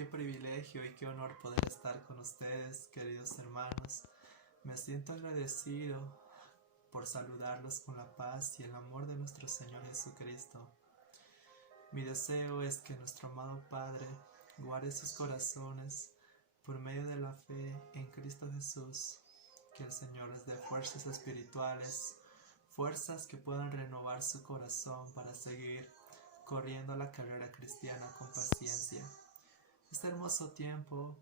Qué privilegio y qué honor poder estar con ustedes, queridos hermanos. Me siento agradecido por saludarlos con la paz y el amor de nuestro Señor Jesucristo. Mi deseo es que nuestro amado Padre guarde sus corazones por medio de la fe en Cristo Jesús, que el Señor les dé fuerzas espirituales, fuerzas que puedan renovar su corazón para seguir corriendo la carrera cristiana con paciencia. Este hermoso tiempo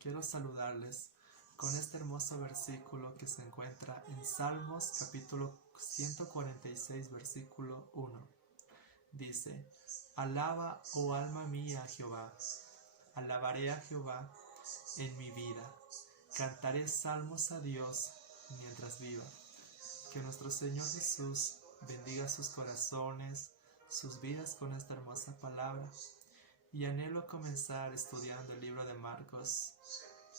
quiero saludarles con este hermoso versículo que se encuentra en Salmos capítulo 146 versículo 1. Dice: Alaba, oh alma mía, a Jehová. Alabaré a Jehová en mi vida. Cantaré salmos a Dios mientras viva. Que nuestro Señor Jesús bendiga sus corazones, sus vidas con esta hermosa palabra. Y anhelo comenzar estudiando el libro de Marcos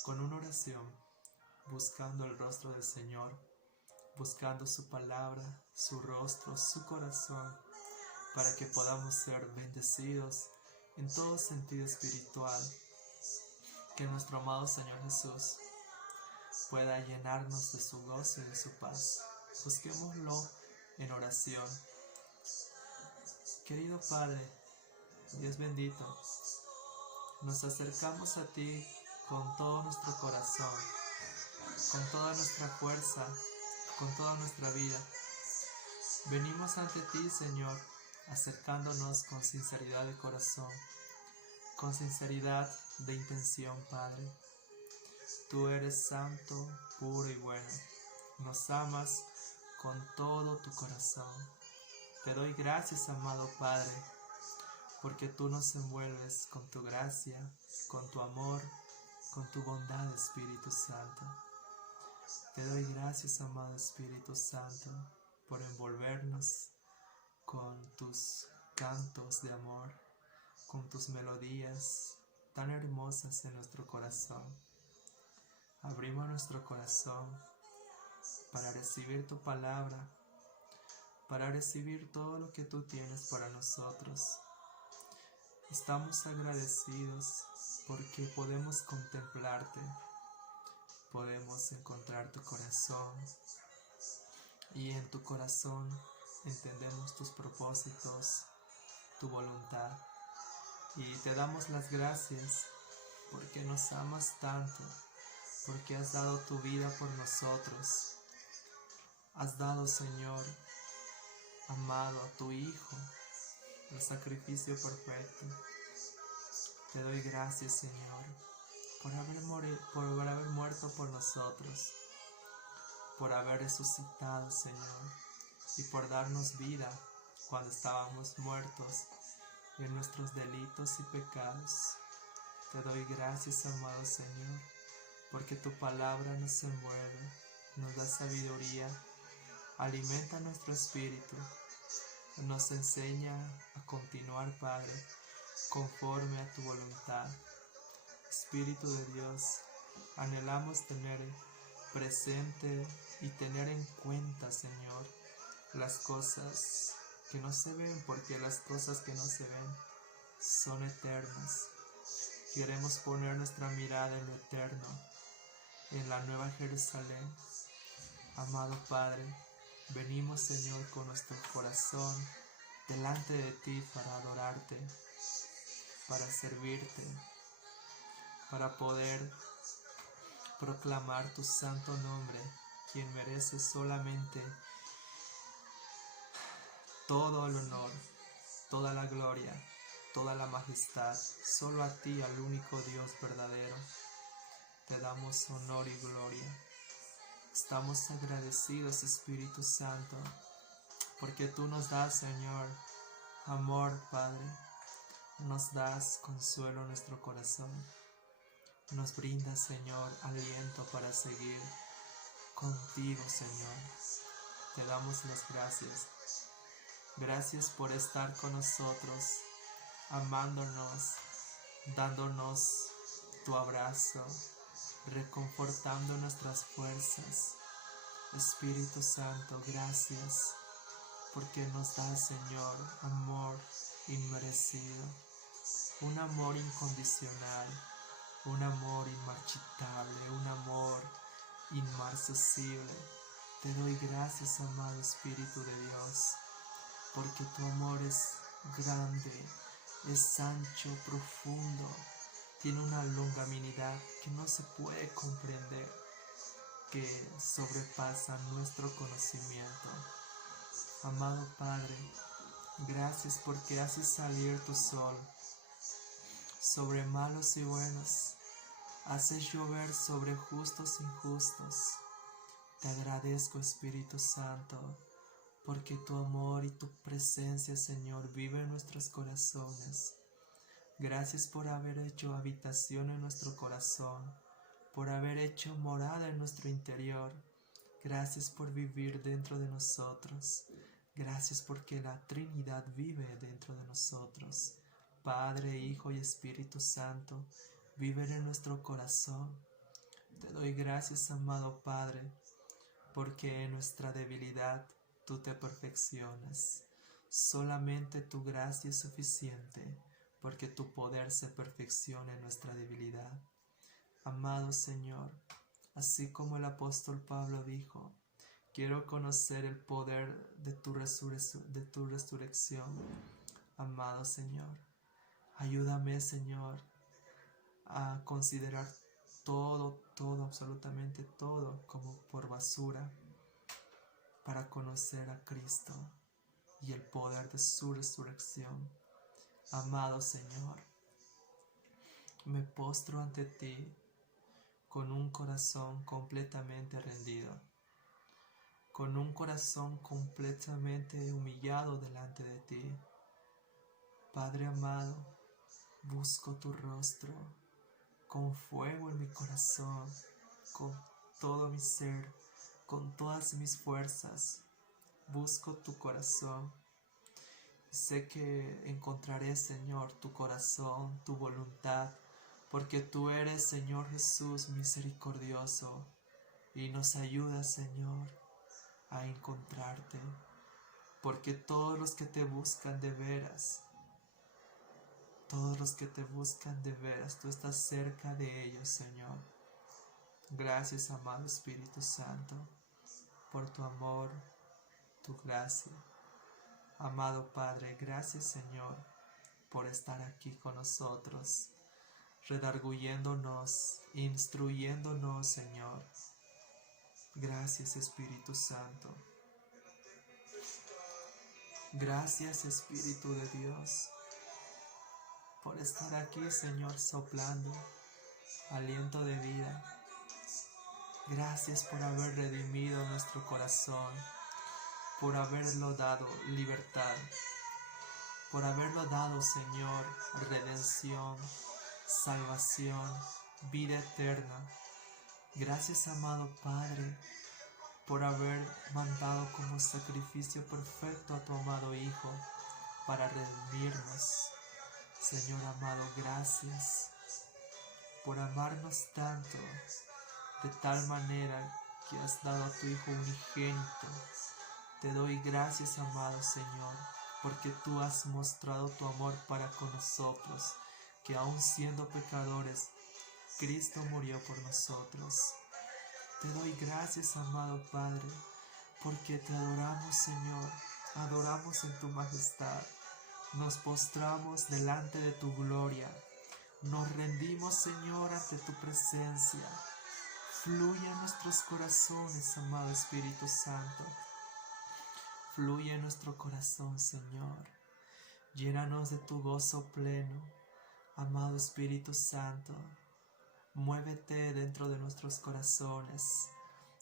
con una oración, buscando el rostro del Señor, buscando su palabra, su rostro, su corazón, para que podamos ser bendecidos en todo sentido espiritual. Que nuestro amado Señor Jesús pueda llenarnos de su gozo y de su paz. Busquémoslo en oración. Querido Padre, Dios bendito, nos acercamos a ti con todo nuestro corazón, con toda nuestra fuerza, con toda nuestra vida. Venimos ante ti, Señor, acercándonos con sinceridad de corazón, con sinceridad de intención, Padre. Tú eres santo, puro y bueno. Nos amas con todo tu corazón. Te doy gracias, amado Padre, porque tú nos envuelves con tu gracia, con tu amor, con tu bondad, Espíritu Santo. Te doy gracias, amado Espíritu Santo, por envolvernos con tus cantos de amor, con tus melodías tan hermosas en nuestro corazón. Abrimos nuestro corazón para recibir tu palabra, para recibir todo lo que tú tienes para nosotros. Estamos agradecidos porque podemos contemplarte, podemos encontrar tu corazón, y en tu corazón entendemos tus propósitos, tu voluntad, y te damos las gracias porque nos amas tanto, porque has dado tu vida por nosotros. Has dado, Señor amado, a tu Hijo, el sacrificio perfecto. Te doy gracias, Señor, por haber muerto por nosotros, por haber resucitado, Señor, y por darnos vida cuando estábamos muertos en nuestros delitos y pecados. Te doy gracias, amado Señor, porque tu palabra nos envuelve, nos da sabiduría, alimenta nuestro espíritu, nos enseña a continuar, Padre, conforme a tu voluntad. Espíritu de Dios, anhelamos tener presente y tener en cuenta, Señor, las cosas que no se ven, porque las cosas que no se ven son eternas. Queremos poner nuestra mirada en lo eterno, en la nueva Jerusalén. Amado Padre, venimos, Señor, con nuestro corazón delante de ti para adorarte, para servirte, para poder proclamar tu santo nombre, quien merece solamente todo el honor, toda la gloria, toda la majestad. Solo a ti, al único Dios verdadero, te damos honor y gloria. Estamos agradecidos, Espíritu Santo, porque tú nos das, Señor, amor, Padre. Nos das consuelo en nuestro corazón. Nos brindas, Señor, aliento para seguir contigo, Señor. Te damos las gracias. Gracias por estar con nosotros, amándonos, dándonos tu abrazo, reconfortando nuestras fuerzas. Espíritu Santo, gracias, porque nos das, Señor, amor inmerecido. un amor incondicional, un amor inmarchitable, un amor inmarcesible. Te doy gracias, amado Espíritu de Dios, porque tu amor es grande, es ancho, profundo, tiene una longanimidad que no se puede comprender, que sobrepasa nuestro conocimiento. Amado Padre, gracias porque haces salir tu sol sobre malos y buenos, haces llover sobre justos e injustos. Te agradezco, Espíritu Santo, porque tu amor y tu presencia, Señor, vive en nuestros corazones. Gracias por haber hecho habitación en nuestro corazón, por haber hecho morada en nuestro interior. Gracias por vivir dentro de nosotros. Gracias porque la Trinidad vive dentro de nosotros. Padre, Hijo y Espíritu Santo, viven en nuestro corazón. Te doy gracias, amado Padre, porque en nuestra debilidad tú te perfeccionas. Solamente tu gracia es suficiente, porque tu poder se perfecciona en nuestra debilidad. Amado Señor, así como el apóstol Pablo dijo, quiero conocer el poder de tu resurrección. Amado Señor, ayúdame, Señor, a considerar todo, absolutamente todo como por basura para conocer a Cristo y el poder de su resurrección. Amado Señor, me postro ante ti con un corazón completamente rendido, con un corazón completamente humillado delante de ti. Padre amado, busco tu rostro con fuego en mi corazón, con todo mi ser, con todas mis fuerzas. Busco tu corazón. Sé que encontraré, Señor, tu corazón, tu voluntad, porque tú eres, Señor Jesús, misericordioso y nos ayudas, Señor, a encontrarte, porque todos los que te buscan de veras, todos los que te buscan de veras, tú estás cerca de ellos, Señor. Gracias, amado Espíritu Santo, por tu amor, tu gracia. Amado Padre, gracias, Señor, por estar aquí con nosotros, redarguyéndonos, instruyéndonos, Señor. Gracias, Espíritu Santo. Gracias, Espíritu de Dios, por estar aquí, Señor, soplando aliento de vida. Gracias por haber redimido nuestro corazón, por haberlo dado libertad, por haberlo dado, Señor, redención, salvación, vida eterna. Gracias, amado Padre, por haber mandado como sacrificio perfecto a tu amado Hijo para redimirnos. Señor amado, gracias por amarnos tanto, de tal manera que has dado a tu Hijo unigénito. Te doy gracias, amado Señor, porque tú has mostrado tu amor para con nosotros, que aun siendo pecadores, Cristo murió por nosotros. Te doy gracias, amado Padre, porque te adoramos, Señor, adoramos en tu majestad, nos postramos delante de tu gloria, nos rendimos, Señor, ante tu presencia. Fluye en nuestros corazones, amado Espíritu Santo. Fluye en nuestro corazón, Señor. Llénanos de tu gozo pleno, amado Espíritu Santo. Muévete dentro de nuestros corazones.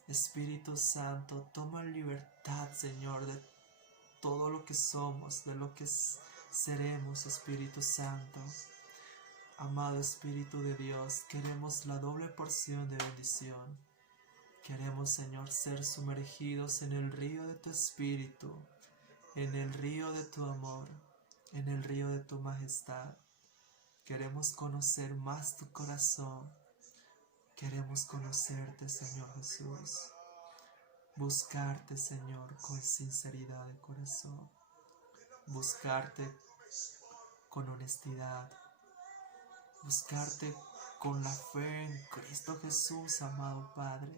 Espíritu Santo, toma libertad, Señor, de todo lo que somos, de lo que seremos, Espíritu Santo. Amado Espíritu de Dios, queremos la doble porción de bendición. Queremos, Señor, ser sumergidos en el río de tu Espíritu, en el río de tu amor, en el río de tu majestad. Queremos conocer más tu corazón. Queremos conocerte, Señor Jesús. Buscarte, Señor, con sinceridad de corazón. Buscarte con honestidad. buscarte con la fe en Cristo Jesús, amado Padre,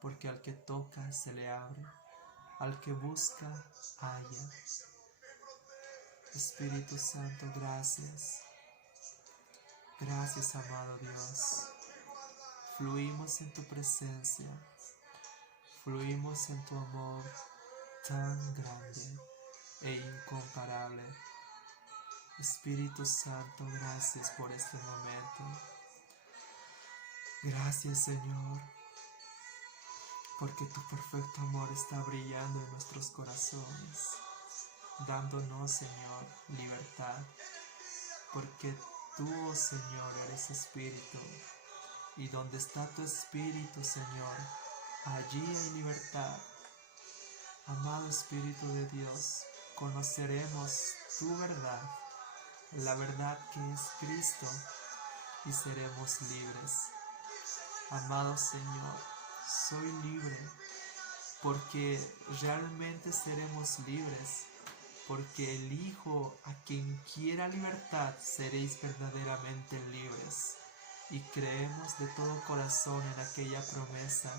porque al que toca se le abre, al que busca halla. Espíritu Santo, gracias. Gracias, amado Dios. Fluimos en tu presencia, fluimos en tu amor tan grande e incomparable. Espíritu Santo, gracias por este momento. Gracias, Señor, porque tu perfecto amor está brillando en nuestros corazones, dándonos, Señor, libertad, porque tú, oh Señor, eres Espíritu, y donde está tu Espíritu, Señor, allí hay libertad. Amado Espíritu de Dios, conoceremos tu verdad, la verdad que es Cristo, y seremos libres. Amado Señor, soy libre, porque realmente seremos libres, porque elijo a quien quiera libertad, seréis verdaderamente libres. Y creemos de todo corazón en aquella promesa,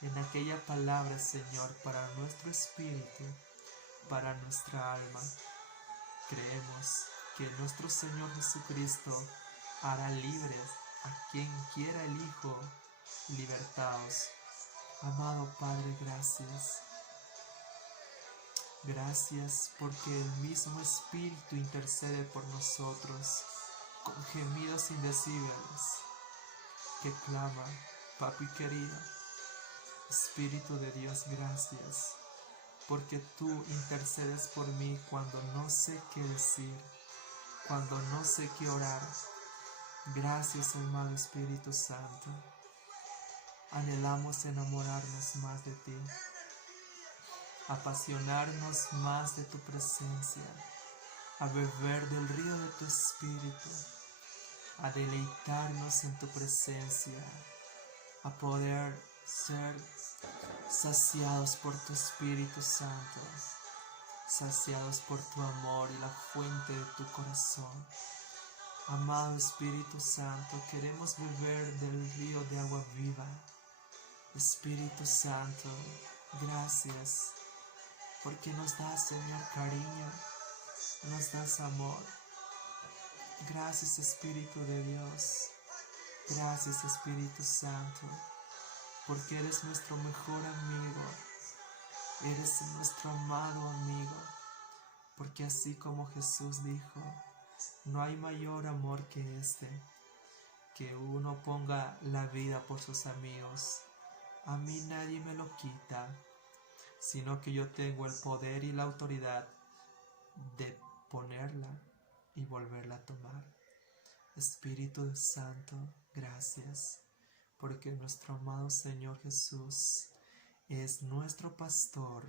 en aquella palabra, Señor, para nuestro espíritu, para nuestra alma. Creemos que nuestro Señor Jesucristo hará libres a quien quiera el Hijo, libertados. Amado Padre, gracias. Gracias porque el mismo Espíritu intercede por nosotros con gemidos indecibles que clama, Papi querido. Espíritu de Dios, gracias, porque tú intercedes por mí cuando no sé qué decir, cuando no sé qué orar. Gracias, amado Espíritu Santo. Anhelamos enamorarnos más de ti, apasionarnos más de tu presencia, a beber del río de tu Espíritu, a deleitarnos en tu presencia, a poder ser saciados por tu Espíritu Santo, saciados por tu amor y la fuente de tu corazón. Amado Espíritu Santo, queremos beber del río de agua viva. Espíritu Santo, gracias, porque nos das, Señor, cariño, nos das amor. Gracias, Espíritu de Dios. Gracias, Espíritu Santo, porque eres nuestro mejor amigo, eres nuestro amado amigo, porque así como Jesús dijo, no hay mayor amor que este, que uno ponga la vida por sus amigos. A mí nadie me lo quita, sino que yo tengo el poder y la autoridad de ponerla y volverla a tomar. Espíritu Santo, gracias, porque nuestro amado Señor Jesús es nuestro pastor,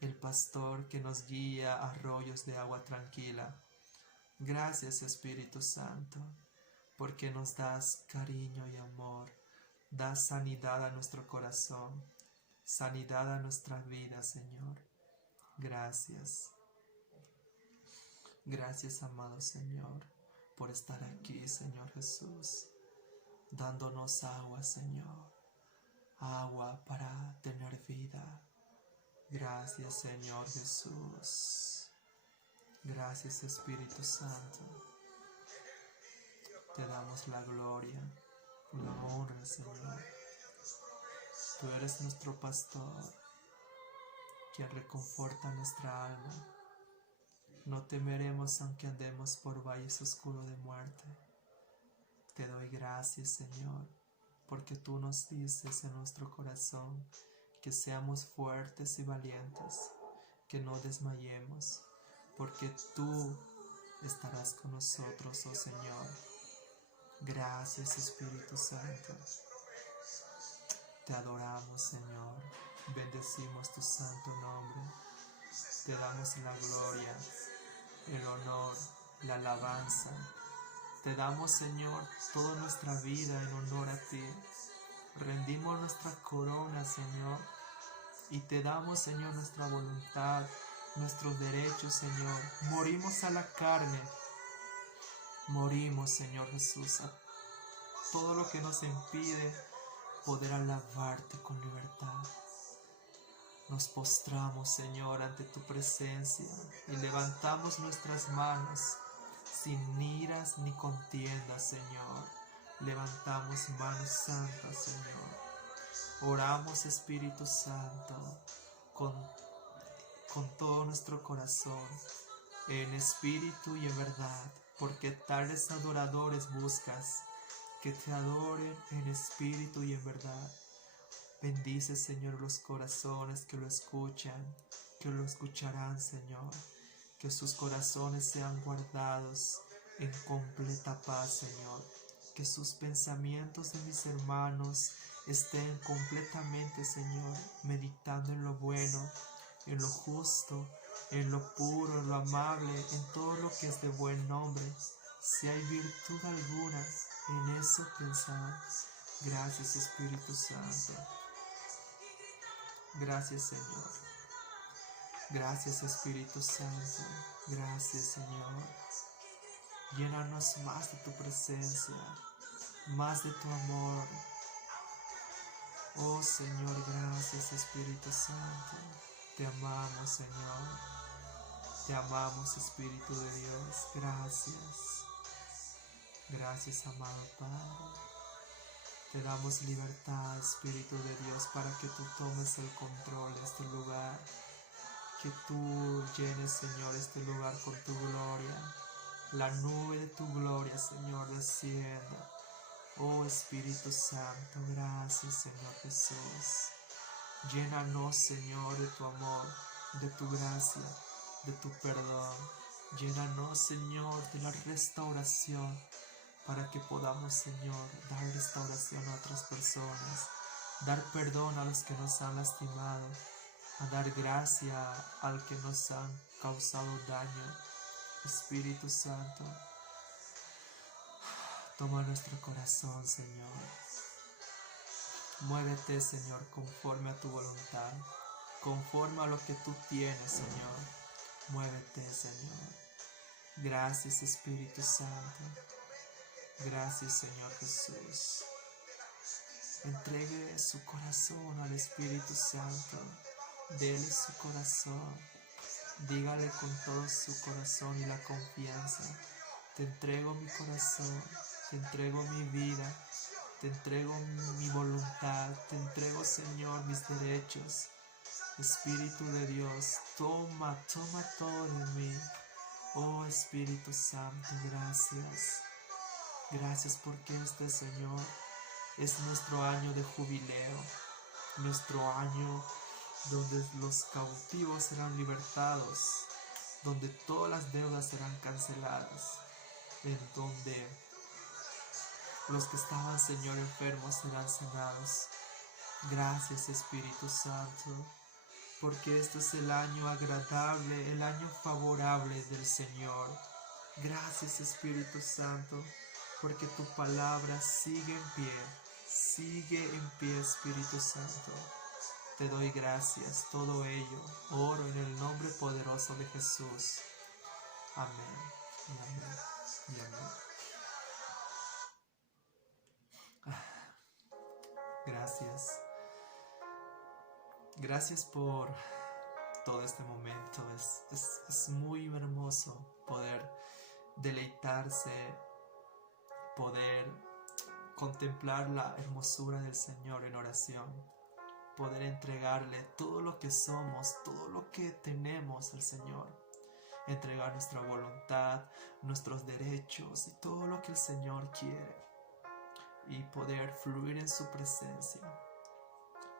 el pastor que nos guía a arroyos de agua tranquila. Gracias, Espíritu Santo, porque nos das cariño y amor, das sanidad a nuestro corazón, sanidad a nuestra vida, Señor. Gracias. Gracias, amado Señor, por estar aquí, Señor Jesús, dándonos agua, Señor, agua para tener vida. Gracias, Señor Jesús. Gracias, Espíritu Santo. Te damos la gloria, la honra, Señor. Tú eres nuestro pastor, quien reconforta nuestra alma. No temeremos aunque andemos por valles oscuros de muerte. Te doy gracias, Señor, porque tú nos dices en nuestro corazón que seamos fuertes y valientes, que no desmayemos, porque tú estarás con nosotros, oh Señor. Gracias, Espíritu Santo. Te adoramos, Señor. Bendecimos tu santo nombre. Te damos la gloria, el honor, la alabanza. Te damos, Señor, toda nuestra vida en honor a ti. Rendimos nuestra corona, Señor, y te damos, Señor, nuestra voluntad, nuestros derechos, Señor. Morimos a la carne Morimos, Señor Jesús, a todo lo que nos impide poder alabarte con libertad. Nos postramos, Señor, ante tu presencia y levantamos nuestras manos sin iras ni contiendas, Señor. Levantamos manos santas, Señor. Oramos, Espíritu Santo, con todo nuestro corazón, en espíritu y en verdad, porque tales adoradores buscas, que te adoren en espíritu y en verdad. Bendice, Señor, los corazones que lo escuchan, que lo escucharán, Señor. Que sus corazones sean guardados en completa paz, Señor. Que sus pensamientos de mis hermanos estén completamente, Señor, meditando en lo bueno, en lo justo, en lo puro, en lo amable, en todo lo que es de buen nombre. Si hay virtud alguna, en eso pensar. Gracias, Espíritu Santo. Gracias, Señor. Gracias, Espíritu Santo. Gracias, Señor. Llénanos más de tu presencia, más de tu amor. Oh, Señor, gracias, Espíritu Santo. Te amamos, Señor. Te amamos, Espíritu de Dios. Gracias. Gracias, amado Padre. Te damos libertad, Espíritu de Dios, para que tú tomes el control de este lugar. Que tú llenes, Señor, este lugar con tu gloria. La nube de tu gloria, Señor, descienda. Oh, Espíritu Santo, gracias, Señor Jesús. Llénanos, Señor, de tu amor, de tu gracia, de tu perdón. Llénanos, Señor, de la restauración, para que podamos, Señor, dar restauración a otras personas, dar perdón a los que nos han lastimado, a dar gracia al que nos han causado daño. Espíritu Santo, toma nuestro corazón, Señor. Muévete, Señor, conforme a tu voluntad, conforme a lo que tú tienes, Señor. Muévete, Señor. Gracias, Espíritu Santo. Gracias, Señor Jesús. Entregue su corazón al Espíritu Santo. Dele su corazón. Dígale con todo su corazón y la confianza: te entrego mi corazón, te entrego mi vida, te entrego mi voluntad, te entrego, Señor, mis derechos. Espíritu de Dios, toma todo de mí. Oh, Espíritu Santo, gracias. Gracias porque este, Señor, es nuestro año de jubileo, nuestro año donde los cautivos serán libertados, donde todas las deudas serán canceladas, en donde los que estaban, Señor, enfermos serán sanados. Gracias, Espíritu Santo, porque este es el año agradable, el año favorable del Señor. Gracias, Espíritu Santo, porque tu palabra sigue en pie, Espíritu Santo. Te doy gracias, todo ello, oro en el nombre poderoso de Jesús. Amén, y amén, y amén. Gracias. Gracias por todo este momento. Es muy hermoso poder deleitarse, poder contemplar la hermosura del Señor en oración. Poder entregarle todo lo que somos, todo lo que tenemos al Señor. Entregar nuestra voluntad, nuestros derechos y todo lo que el Señor quiere. Y poder fluir en su presencia.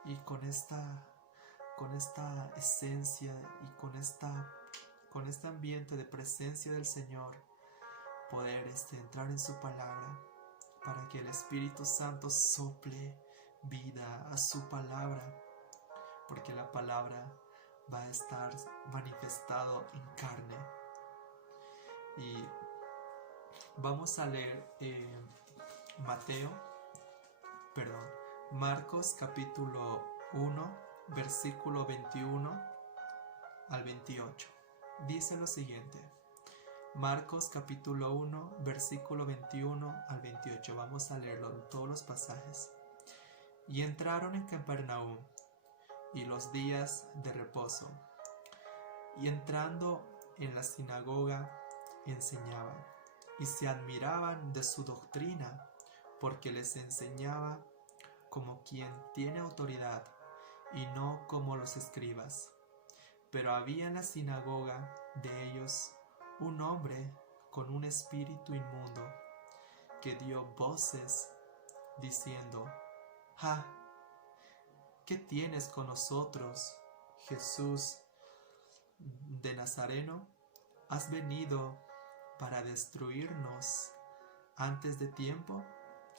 Y con esta esencia y con este ambiente de presencia del Señor, poder entrar en su palabra, para que el Espíritu Santo sople vida a su palabra, porque la palabra va a estar manifestado en carne. Y vamos a leer Marcos capítulo 1, versículo 21 al 28. Dice lo siguiente: Marcos capítulo 1, versículo 21 al 28. Vamos a leerlo en todos los pasajes. Y entraron en Capernaum, y los días de reposo. Y entrando en la sinagoga, enseñaba, y se admiraban de su doctrina, porque les enseñaba como quien tiene autoridad, y no como los escribas. Pero había en la sinagoga de ellos un hombre con un espíritu inmundo, que dio voces diciendo: ¡Ja! ¿Qué tienes con nosotros, Jesús de Nazareno? ¿Has venido para destruirnos antes de tiempo?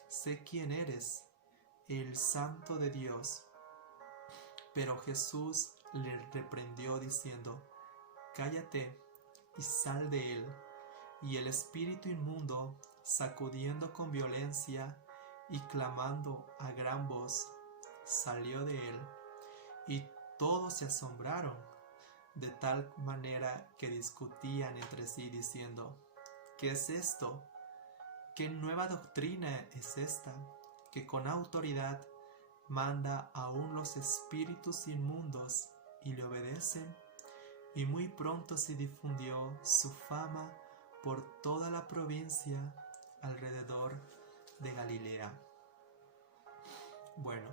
Sé quién eres, el Santo de Dios. Pero Jesús le reprendió diciendo: cállate y sal de él. Y el espíritu inmundo, sacudiendo con violencia y clamando a gran voz, salió de él. Y todos se asombraron, de tal manera que discutían entre sí diciendo: ¿qué es esto? ¿Qué nueva doctrina es esta, que con autoridad manda aún los espíritus inmundos y le obedecen? Y muy pronto se difundió su fama por toda la provincia alrededor de Galilea. Bueno,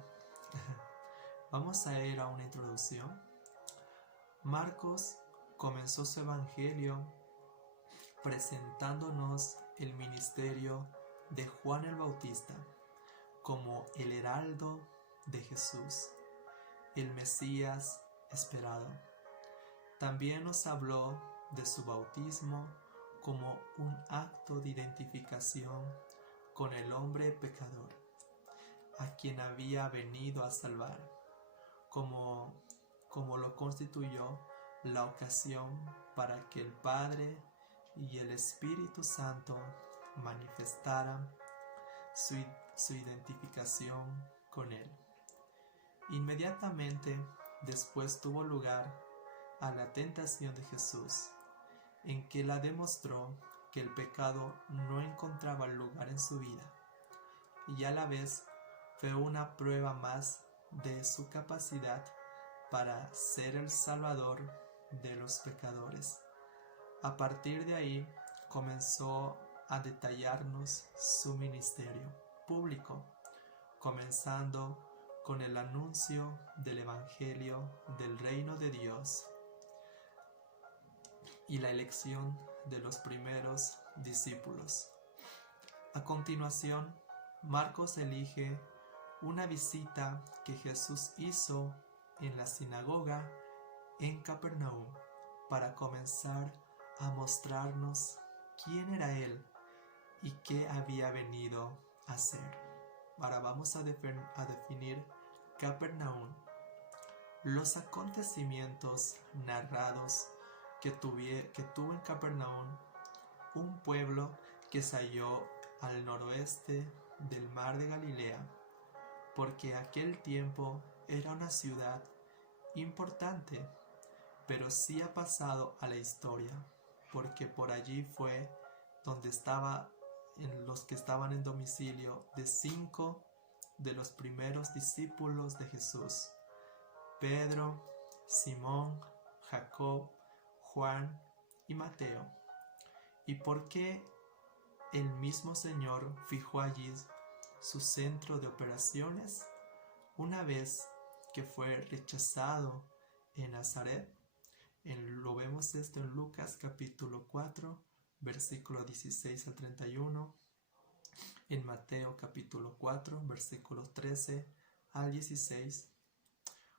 vamos a ir a una introducción. Marcos comenzó su evangelio presentándonos el ministerio de Juan el Bautista como el heraldo de Jesús, el Mesías esperado. También nos habló de su bautismo como un acto de identificación con el hombre pecador, a quien había venido a salvar, como lo constituyó la ocasión para que el Padre y el Espíritu Santo manifestaran su identificación con él. Inmediatamente después tuvo lugar a la tentación de Jesús, en que la demostró que el pecado no encontraba lugar en su vida, y a la vez fue una prueba más de su capacidad para ser el Salvador de los pecadores. A partir de ahí comenzó a detallarnos su ministerio público, comenzando con el anuncio del Evangelio del Reino de Dios y la elección de los primeros discípulos. A continuación, Marcos elige una visita que Jesús hizo en la sinagoga en Capernaum para comenzar a mostrarnos quién era Él y qué había venido a hacer. Ahora vamos a definir Capernaum. Los acontecimientos narrados que tuvo en Capernaum, un pueblo que se halló al noroeste del mar de Galilea, porque aquel tiempo era una ciudad importante, pero sí ha pasado a la historia, porque por allí fue donde los que estaban en domicilio de 5 de los primeros discípulos de Jesús: Pedro, Simón, Jacob, Juan y Mateo. ¿Y por qué el mismo Señor fijó allí su centro de operaciones una vez que fue rechazado en Nazaret? Lo vemos esto en Lucas capítulo 4, versículo 16 al 31, en Mateo capítulo 4, versículos 13 al 16.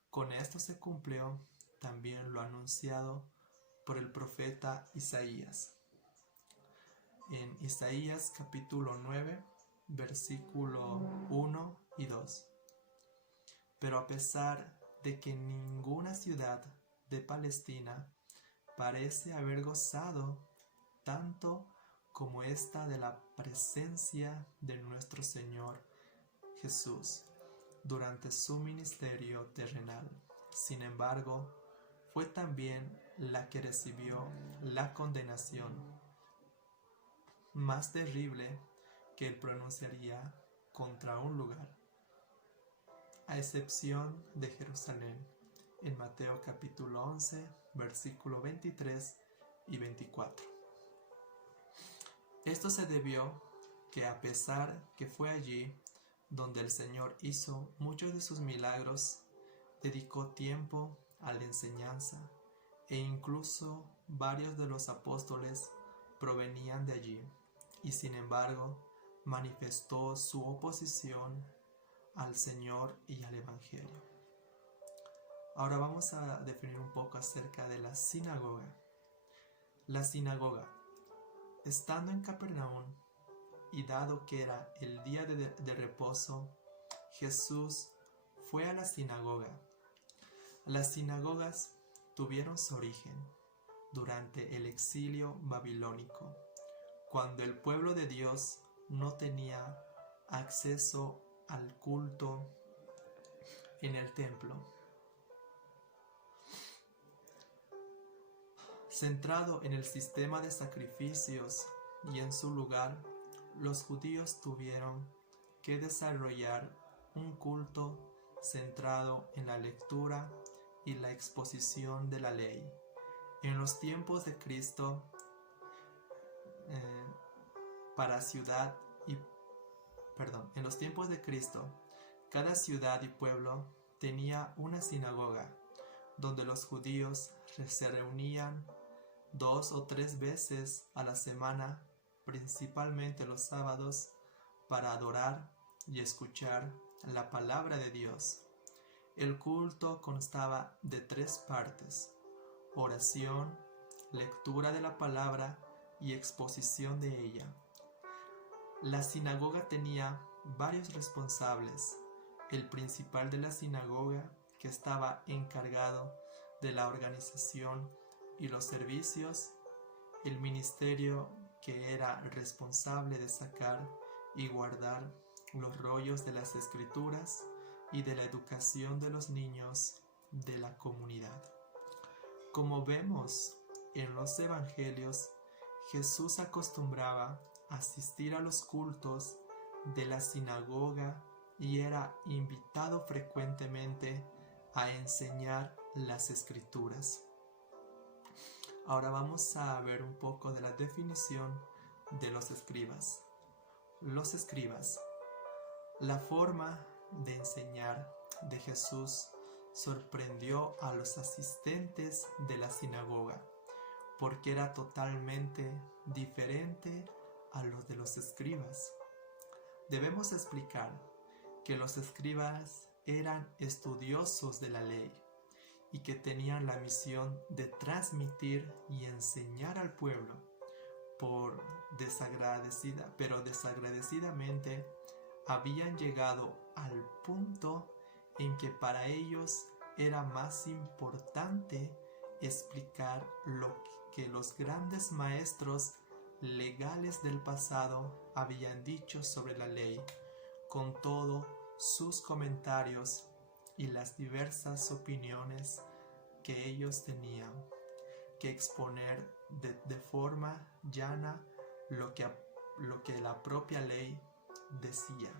Con esto se cumplió también lo anunciado por el profeta Isaías. En Isaías capítulo 9, versículo 1 y 2. Pero a pesar de que ninguna ciudad de Palestina parece haber gozado tanto como esta de la presencia de nuestro Señor Jesús durante su ministerio terrenal, sin embargo, fue también la que recibió la condenación más terrible que él pronunciaría contra un lugar, a excepción de Jerusalén, en Mateo capítulo 11, versículo 23 y 24. Esto se debió que a pesar que fue allí donde el Señor hizo muchos de sus milagros, dedicó tiempo a la enseñanza, e incluso varios de los apóstoles provenían de allí, y sin embargo manifestó su oposición al Señor y al Evangelio. Ahora vamos a definir un poco acerca de la sinagoga. La sinagoga, estando en Capernaum, y dado que era el día de reposo, Jesús fue a la sinagoga. Las sinagogas tuvieron su origen durante el exilio babilónico, cuando el pueblo de Dios no tenía acceso al culto en el templo. Centrado en el sistema de sacrificios y en su lugar, los judíos tuvieron que desarrollar un culto centrado en la lectura y la exposición de la ley. En los tiempos de Cristo, en los tiempos de Cristo, cada ciudad y pueblo tenía una sinagoga donde los judíos se reunían 2 o 3 veces a la semana, principalmente los sábados, para adorar y escuchar la palabra de Dios. El culto constaba de 3 partes: oración, lectura de la palabra y exposición de ella. La sinagoga tenía varios responsables. El principal de la sinagoga, que estaba encargado de la organización y los servicios; el ministerio, que era responsable de sacar y guardar los rollos de las escrituras y de la educación de los niños de la comunidad. Como vemos en los evangelios, Jesús acostumbraba asistir a los cultos de la sinagoga y era invitado frecuentemente a enseñar las escrituras. Ahora vamos a ver un poco de la definición de los escribas. Los escribas. La forma de enseñar de Jesús sorprendió a los asistentes de la sinagoga, porque era totalmente diferente a los de los escribas. Debemos explicar que los escribas eran estudiosos de la ley y que tenían la misión de transmitir y enseñar al pueblo, pero desagradecidamente habían llegado al punto en que para ellos era más importante explicar lo que los grandes maestros legales del pasado habían dicho sobre la ley, con todos sus comentarios y las diversas opiniones que ellos tenían, que exponer de forma llana lo que la propia ley decía.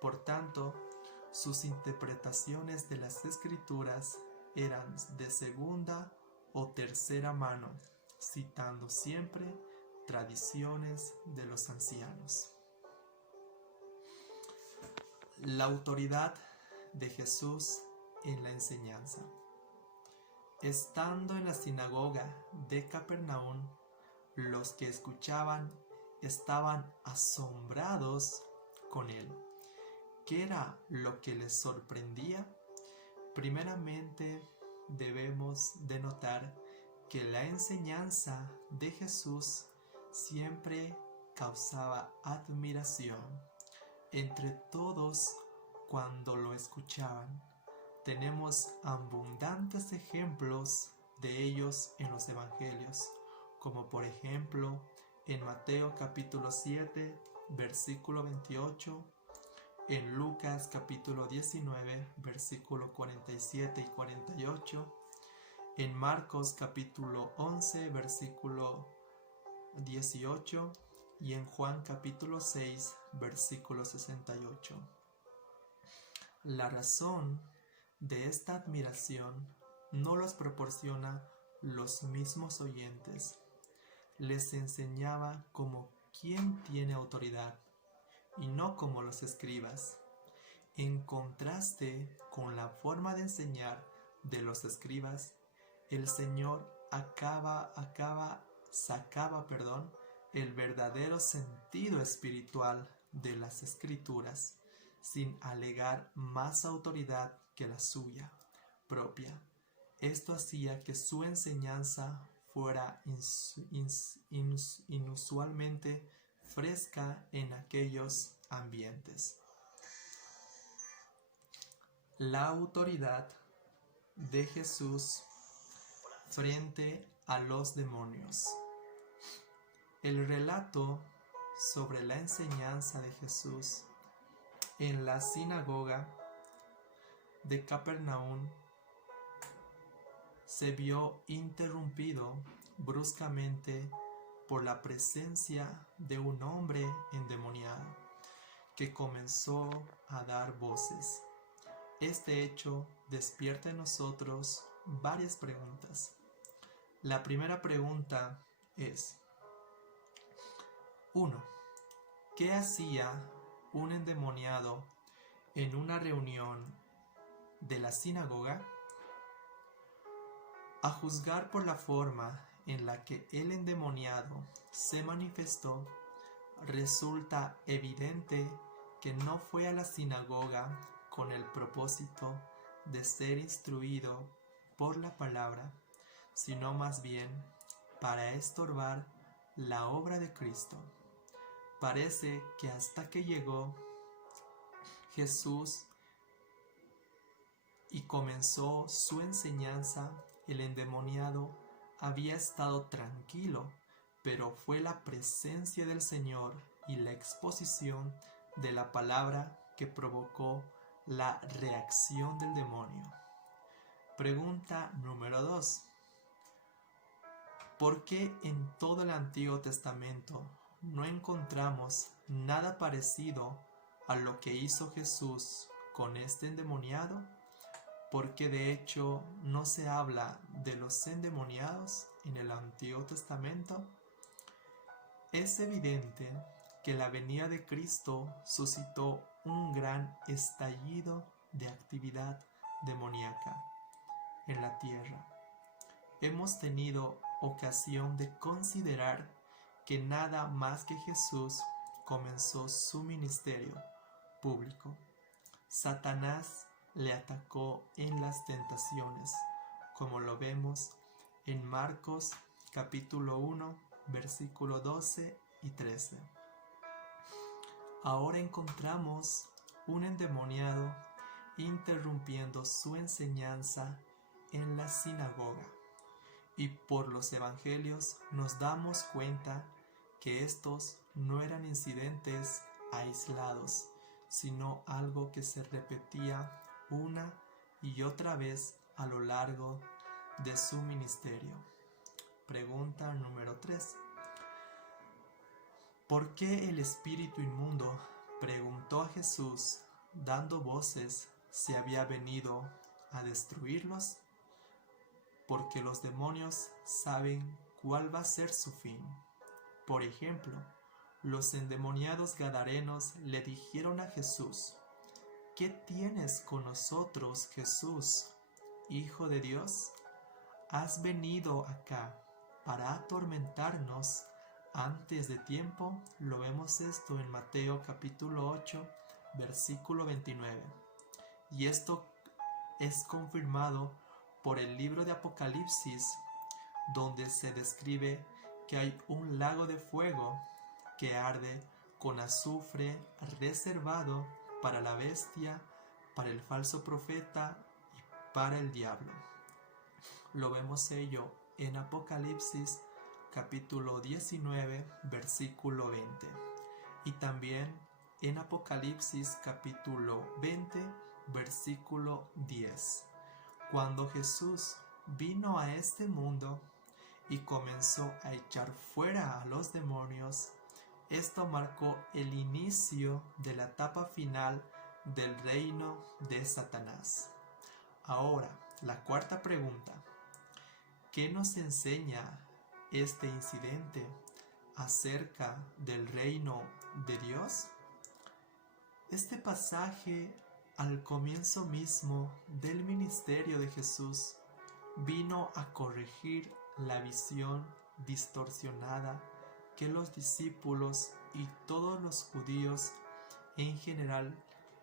Por tanto, sus interpretaciones de las escrituras eran de segunda o tercera mano, citando siempre tradiciones de los ancianos. La autoridad de Jesús en la enseñanza. Estando en la sinagoga de Capernaum, los que escuchaban estaban asombrados con él. ¿Qué era lo que les sorprendía? Primeramente, debemos de notar que la enseñanza de Jesús siempre causaba admiración entre todos cuando lo escuchaban. Tenemos abundantes ejemplos de ellos en los evangelios, como por ejemplo en Mateo capítulo 7, versículo 28, en Lucas capítulo 19, versículo 47 y 48, en Marcos capítulo 11, versículo 18, y en Juan capítulo 6, versículo 68. La razón de esta admiración no los proporciona los mismos oyentes. Les enseñaba como quien tiene autoridad y no como los escribas. En contraste con la forma de enseñar de los escribas, el Señor sacaba el verdadero sentido espiritual de las Escrituras, sin alegar más autoridad que la suya propia. Esto hacía que su enseñanza fuera inusualmente fresca en aquellos ambientes. La autoridad de Jesús frente a los demonios. El relato sobre la enseñanza de Jesús en la sinagoga de Capernaum se vio interrumpido bruscamente por la presencia de un hombre endemoniado que comenzó a dar voces. Este hecho despierta en nosotros varias preguntas. La primera pregunta es: 1. ¿Qué hacía un endemoniado en una reunión de la sinagoga? A juzgar por la forma en la que el endemoniado se manifestó, resulta evidente que no fue a la sinagoga con el propósito de ser instruido por la palabra, sino más bien para estorbar la obra de Cristo. Parece que hasta que llegó Jesús y comenzó su enseñanza, el endemoniado había estado tranquilo, pero fue la presencia del Señor y la exposición de la palabra que provocó la reacción del demonio. Pregunta número 2. ¿Por qué en todo el Antiguo Testamento no encontramos nada parecido a lo que hizo Jesús con este endemoniado? Porque de hecho no se habla de los endemoniados en el Antiguo Testamento. Es evidente que la venida de Cristo suscitó un gran estallido de actividad demoníaca en la tierra. Hemos tenido ocasión de considerar que nada más que Jesús comenzó su ministerio público, Satanás le atacó en las tentaciones, como lo vemos en Marcos capítulo 1, versículo 12 y 13. Ahora encontramos un endemoniado interrumpiendo su enseñanza en la sinagoga, y por los evangelios nos damos cuenta que estos no eran incidentes aislados, sino algo que se repetía una y otra vez a lo largo de su ministerio. Pregunta número 3. ¿Por qué el espíritu inmundo preguntó a Jesús, dando voces, si había venido a destruirlos? Porque los demonios saben cuál va a ser su fin. Por ejemplo, los endemoniados gadarenos le dijeron a Jesús: ¿Qué tienes con nosotros, Jesús, Hijo de Dios? ¿Has venido acá para atormentarnos antes de tiempo? Lo vemos esto en Mateo capítulo 8, versículo 29. Y esto es confirmado por el libro de Apocalipsis, donde se describe que hay un lago de fuego que arde con azufre reservado para la bestia, para el falso profeta y para el diablo. Lo vemos ello en Apocalipsis capítulo 19, versículo 20, y también en Apocalipsis capítulo 20, versículo 10. Cuando Jesús vino a este mundo y comenzó a echar fuera a los demonios, Esto marcó el inicio de la etapa final del reino de Satanás. Ahora, la cuarta pregunta. ¿Qué nos enseña este incidente acerca del reino de Dios? Este pasaje, al comienzo mismo del ministerio de Jesús, vino a corregir la visión distorsionada que los discípulos y todos los judíos en general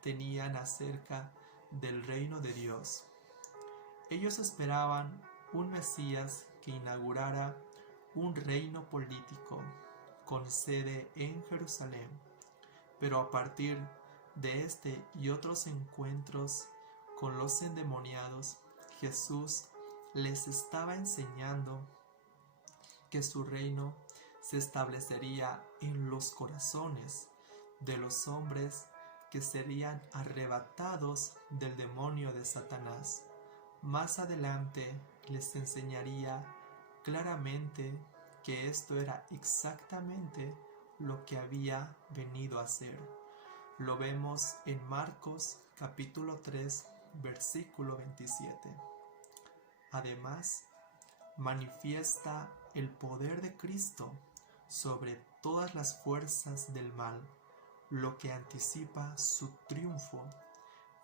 tenían acerca del reino de Dios. Ellos esperaban un Mesías que inaugurara un reino político con sede en Jerusalén, pero a partir de este y otros encuentros con los endemoniados, Jesús les estaba enseñando que su reino se establecería en los corazones de los hombres que serían arrebatados del demonio de Satanás. Más adelante les enseñaría claramente que esto era exactamente lo que había venido a ser. Lo vemos en Marcos capítulo 3, versículo 27. Además, manifiesta el poder de Cristo sobre todas las fuerzas del mal, lo que anticipa su triunfo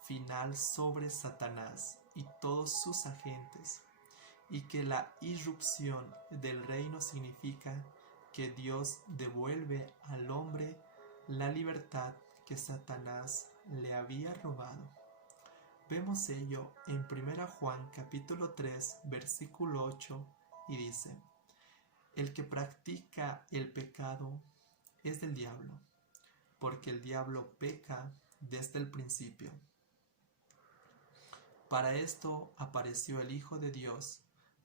final sobre Satanás y todos sus agentes, y que la irrupción del reino significa que Dios devuelve al hombre la libertad que Satanás le había robado. Vemos ello en 1 Juan capítulo 3 versículo 8 y dice: el que practica el pecado es del diablo, porque el diablo peca desde el principio. Para esto apareció el Hijo de Dios,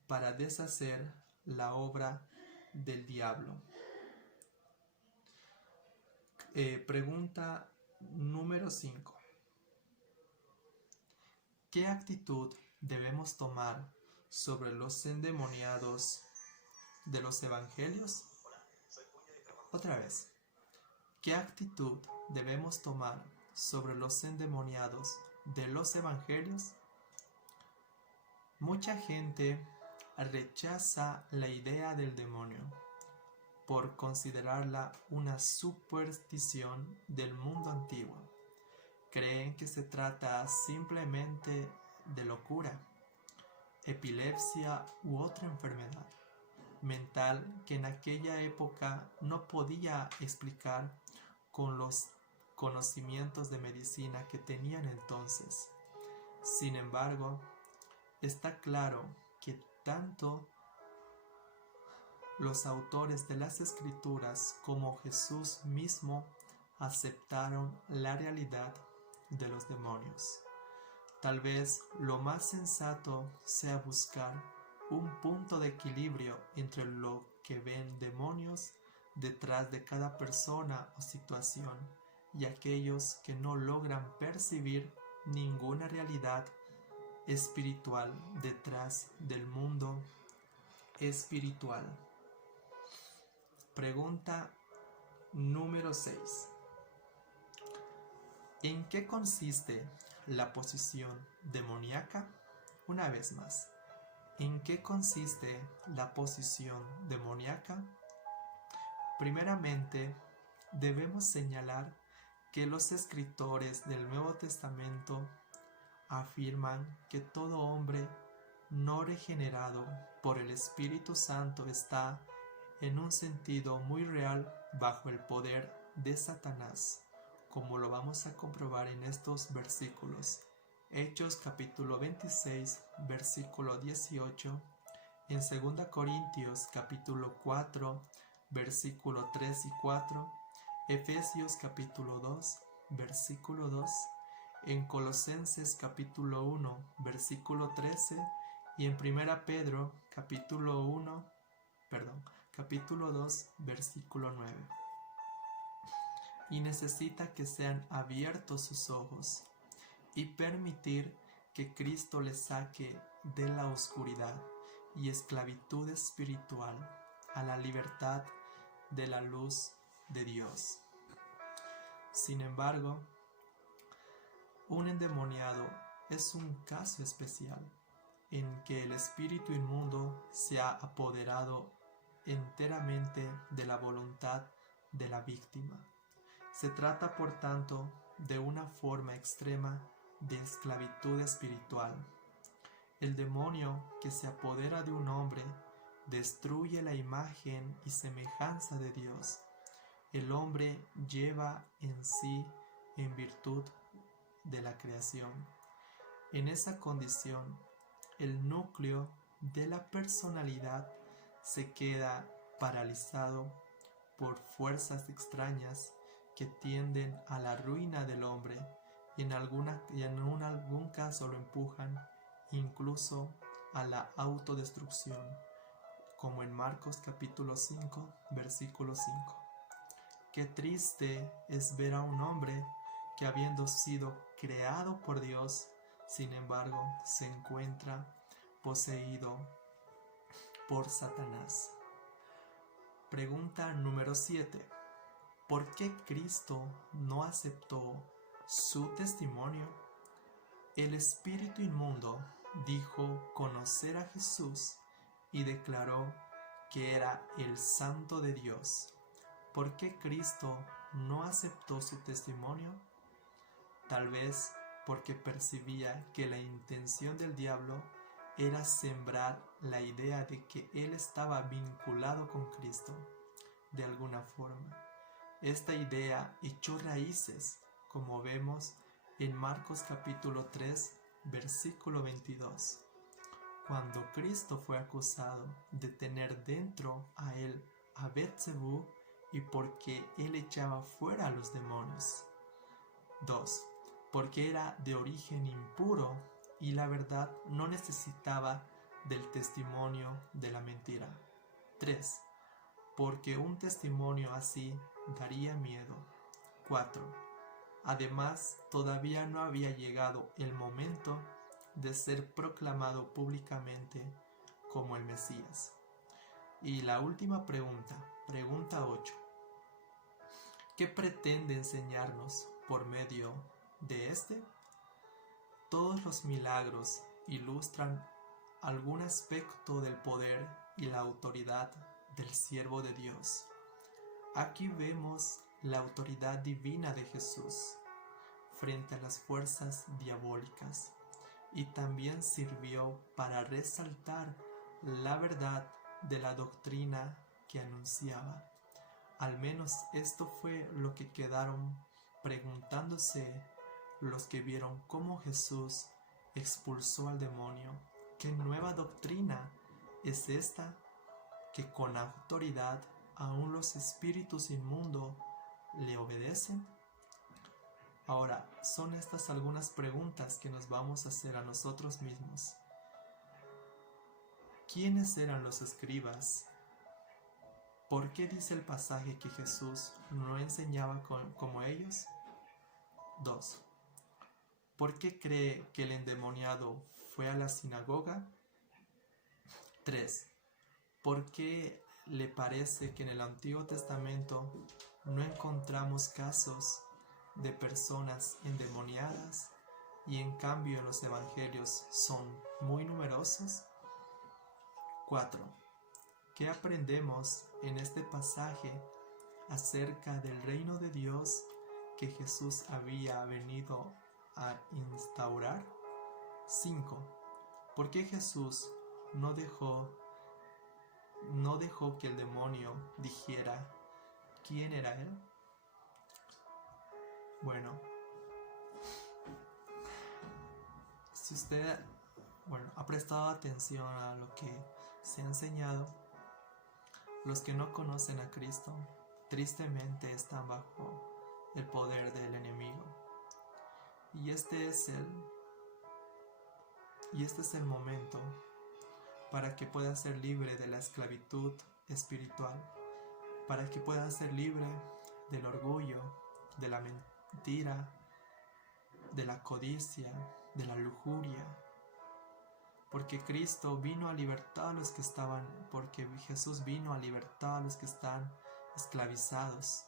para deshacer la obra del diablo. Pregunta número 5. ¿Qué actitud debemos tomar sobre los endemoniados de los evangelios? Otra vez. ¿Qué actitud debemos tomar sobre los endemoniados de los evangelios? Mucha gente rechaza la idea del demonio por considerarla una superstición del mundo antiguo. Creen que se trata simplemente de locura, epilepsia u otra enfermedad mental que en aquella época no podía explicar con los conocimientos de medicina que tenían entonces. Sin embargo, está claro que tanto los autores de las Escrituras como Jesús mismo aceptaron la realidad de los demonios. Tal vez lo más sensato sea buscar un punto de equilibrio entre lo que ven demonios detrás de cada persona o situación y aquellos que no logran percibir ninguna realidad espiritual detrás del mundo espiritual. Pregunta número 6. ¿En qué consiste la posesión demoníaca? Una vez más, ¿en qué consiste la posesión demoníaca? Primeramente, debemos señalar que los escritores del Nuevo Testamento afirman que todo hombre no regenerado por el Espíritu Santo está, en un sentido muy real, bajo el poder de Satanás, como lo vamos a comprobar en estos versículos. Hechos capítulo 26, versículo 18, en 2 Corintios capítulo 4, versículo 3 y 4, Efesios capítulo 2, versículo 2, en Colosenses capítulo 1, versículo 13 y en 1 Pedro capítulo 2, versículo 9. Y necesita que sean abiertos sus ojos y permitir que Cristo les saque de la oscuridad y esclavitud espiritual a la libertad de la luz de Dios. Sin embargo, un endemoniado es un caso especial en que el espíritu inmundo se ha apoderado enteramente de la voluntad de la víctima. Se trata, por tanto, de una forma extrema de esclavitud espiritual. El demonio que se apodera de un hombre destruye la imagen y semejanza de Dios. El hombre lleva en sí en virtud de la creación. En esa condición, el núcleo de la personalidad se queda paralizado por fuerzas extrañas que tienden a la ruina del hombre y en algún caso lo empujan incluso a la autodestrucción, como en Marcos capítulo 5, versículo 5. Qué triste es ver a un hombre que, habiendo sido creado por Dios, sin embargo, se encuentra poseído por Satanás. Pregunta número 7. ¿Por qué Cristo no aceptó su testimonio? El espíritu inmundo dijo conocer a Jesús y declaró que era el Santo de Dios. ¿Por qué Cristo no aceptó su testimonio? Tal vez porque percibía que la intención del diablo era sembrar la idea de que él estaba vinculado con Cristo de alguna forma. Esta idea echó raíces, como vemos en Marcos capítulo 3, versículo 22, cuando Cristo fue acusado de tener dentro a él a Beelzebú y porque él echaba fuera a los demonios. 2. Porque era de origen impuro y la verdad no necesitaba del testimonio de la mentira. 3. Porque un testimonio así daría miedo. 4. Además, todavía no había llegado el momento de ser proclamado públicamente como el Mesías. Y la última pregunta, pregunta 8. ¿Qué pretende enseñarnos por medio de este? Todos los milagros ilustran algún aspecto del poder y la autoridad del siervo de Dios. Aquí vemos la autoridad divina de Jesús frente a las fuerzas diabólicas y también sirvió para resaltar la verdad de la doctrina que anunciaba. Al menos esto fue lo que quedaron preguntándose los que vieron cómo Jesús expulsó al demonio. ¿Qué nueva doctrina es esta que con autoridad aún los espíritus inmundos le obedecen? Ahora, son estas algunas preguntas que nos vamos a hacer a nosotros mismos. ¿Quiénes eran los escribas? ¿Por qué dice el pasaje que Jesús no enseñaba como ellos? 2. ¿Por qué cree que el endemoniado fue a la sinagoga? 3. ¿Por qué le parece que en el Antiguo Testamento no encontramos casos de personas endemoniadas y en cambio en los evangelios son muy numerosos? 4. ¿Qué aprendemos en este pasaje acerca del reino de Dios que Jesús había venido a instaurar? 5. ¿Por qué Jesús no dejó que el demonio dijera quién era él? Bueno, si usted ha prestado atención a lo que se ha enseñado, los que no conocen a Cristo tristemente están bajo el poder del enemigo. Y este es el momento para que pueda ser libre de la esclavitud espiritual, para que pueda ser libre del orgullo, de la mentira, de la codicia, de la lujuria, porque Cristo vino a libertar a porque Jesús vino a libertar a los que están esclavizados.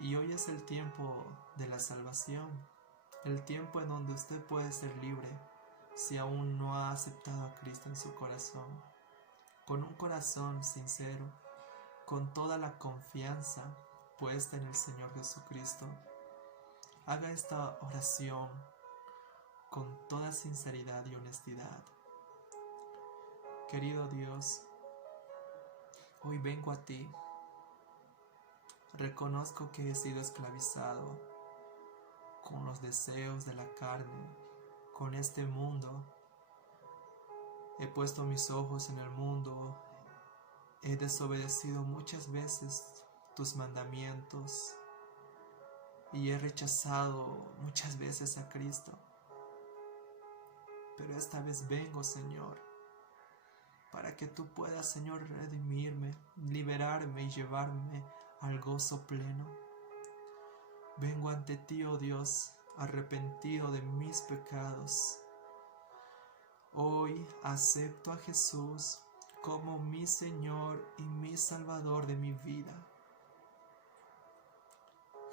Y hoy es el tiempo de la salvación, el tiempo en donde usted puede ser libre si aún no ha aceptado a Cristo en su corazón. Con un corazón sincero, con toda la confianza puesta en el Señor Jesucristo, haga esta oración con toda sinceridad y honestidad. Querido Dios, hoy vengo a ti. Reconozco que he sido esclavizado con los deseos de la carne, con este mundo. He puesto mis ojos en el mundo. He desobedecido muchas veces tus mandamientos y he rechazado muchas veces a Cristo. Pero esta vez vengo, Señor, para que tú puedas, Señor, redimirme, liberarme y llevarme al gozo pleno. Vengo ante ti, oh Dios, arrepentido de mis pecados. Hoy acepto a Jesús como mi Señor y mi Salvador de mi vida.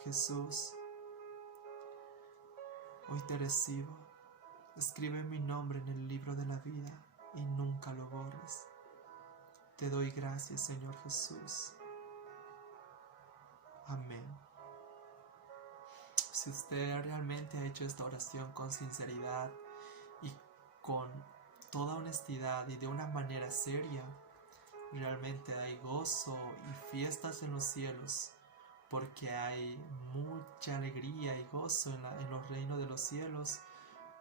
Jesús, hoy te recibo. Escribe mi nombre en el libro de la vida y nunca lo borres. Te doy gracias, Señor Jesús. Amén. Si usted realmente ha hecho esta oración con sinceridad y con toda honestidad y de una manera seria, realmente hay gozo y fiestas en los cielos, porque hay mucha alegría y gozo en los reinos de los cielos,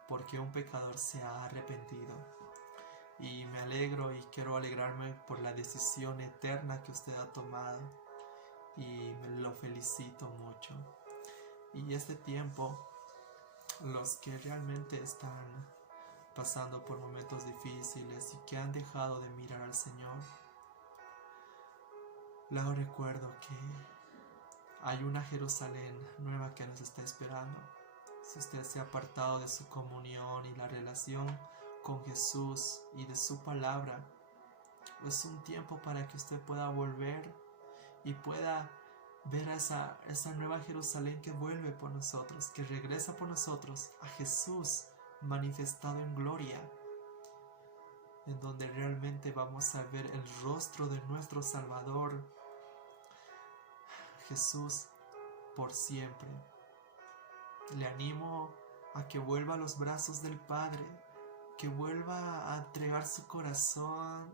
porque un pecador se ha arrepentido. Y me alegro y quiero alegrarme por la decisión eterna que usted ha tomado, y me lo felicito mucho. Y este tiempo, los que realmente están pasando por momentos difíciles y que han dejado de mirar al Señor, les recuerdo que hay una Jerusalén nueva que nos está esperando. Si usted se ha apartado de su comunión y la relación con Jesús y de su palabra, es un tiempo para que usted pueda volver y pueda ver a esa nueva Jerusalén que vuelve por nosotros, que regresa por nosotros, a Jesús manifestado en gloria, en donde realmente vamos a ver el rostro de nuestro Salvador, Jesús, por siempre. Le animo a que vuelva a los brazos del Padre, que vuelva a entregar su corazón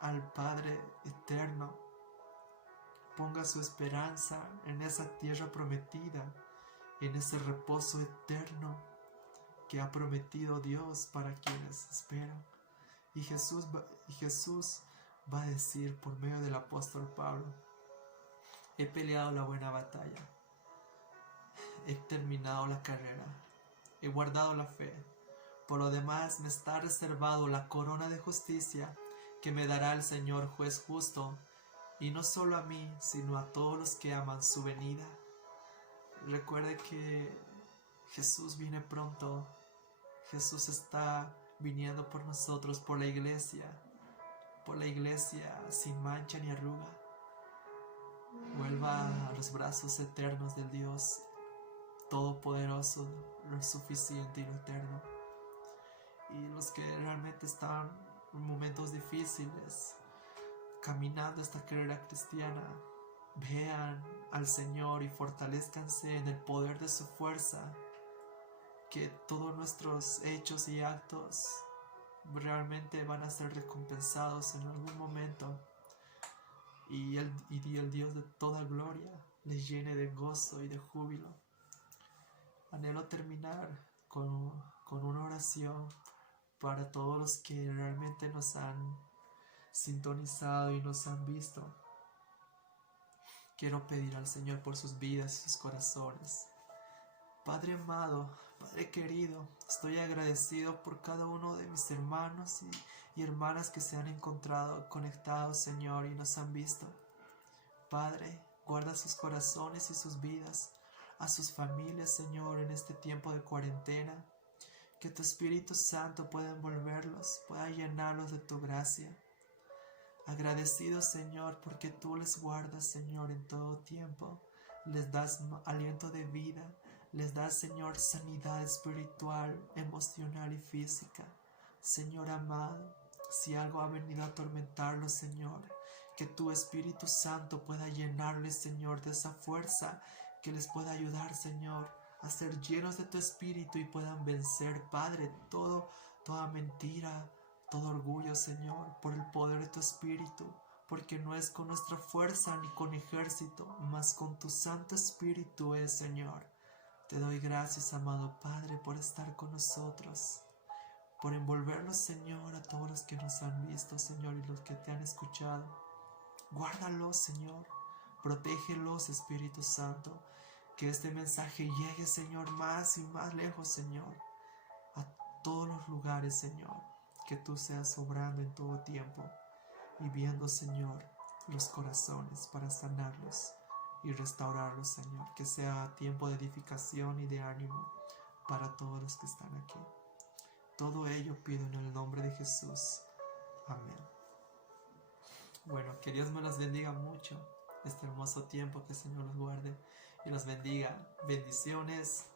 al Padre eterno. Ponga su esperanza en esa tierra prometida, en ese reposo eterno que ha prometido Dios para quienes esperan. Y Jesús va a decir por medio del apóstol Pablo: he peleado la buena batalla, he terminado la carrera, he guardado la fe. Por lo demás me está reservado la corona de justicia que me dará el Señor juez justo, y no solo a mí, sino a todos los que aman su venida. Recuerde que Jesús viene pronto. Jesús está viniendo por nosotros, por la iglesia sin mancha ni arruga. Vuelva a los brazos eternos del Dios Todopoderoso, lo suficiente y lo eterno. Y los que realmente están en momentos difíciles, caminando esta carrera cristiana, vean al Señor y fortalezcanse en el poder de su fuerza, que todos nuestros hechos y actos realmente van a ser recompensados en algún momento, y el Dios de toda gloria les llene de gozo y de júbilo. Anhelo terminar con una oración para todos los que realmente nos han sintonizado y nos han visto. Quiero pedir al Señor por sus vidas y sus corazones. Padre amado, Padre querido, estoy agradecido por cada uno de mis hermanos y hermanas que se han encontrado conectados, Señor, y nos han visto. Padre, guarda sus corazones y sus vidas, a sus familias, Señor, en este tiempo de cuarentena. Que tu Espíritu Santo pueda envolverlos, pueda llenarlos de tu gracia. Agradecido, Señor, porque tú les guardas, Señor, en todo tiempo. les das aliento de vida, les das, Señor, sanidad espiritual, emocional y física. Señor amado, si algo ha venido a atormentarlos, Señor, que tu Espíritu Santo pueda llenarles, Señor, de esa fuerza que les pueda ayudar, Señor, a ser llenos de tu Espíritu y puedan vencer, Padre, toda mentira, todo orgullo, Señor, por el poder de tu Espíritu, porque no es con nuestra fuerza ni con ejército, mas con tu Santo Espíritu es, Señor. Te doy gracias, amado Padre, por estar con nosotros, por envolvernos, Señor, a todos los que nos han visto, Señor, y los que te han escuchado. Guárdalos, Señor, protégelos, Espíritu Santo, que este mensaje llegue, Señor, más y más lejos, Señor, a todos los lugares, Señor, que tú seas obrando en todo tiempo y viendo, Señor, los corazones para sanarlos y restaurarlos, Señor, que sea tiempo de edificación y de ánimo para todos los que están aquí. Todo ello pido en el nombre de Jesús. Amén. Bueno, que Dios me los bendiga mucho este hermoso tiempo, que el Señor los guarde y los bendiga. Bendiciones.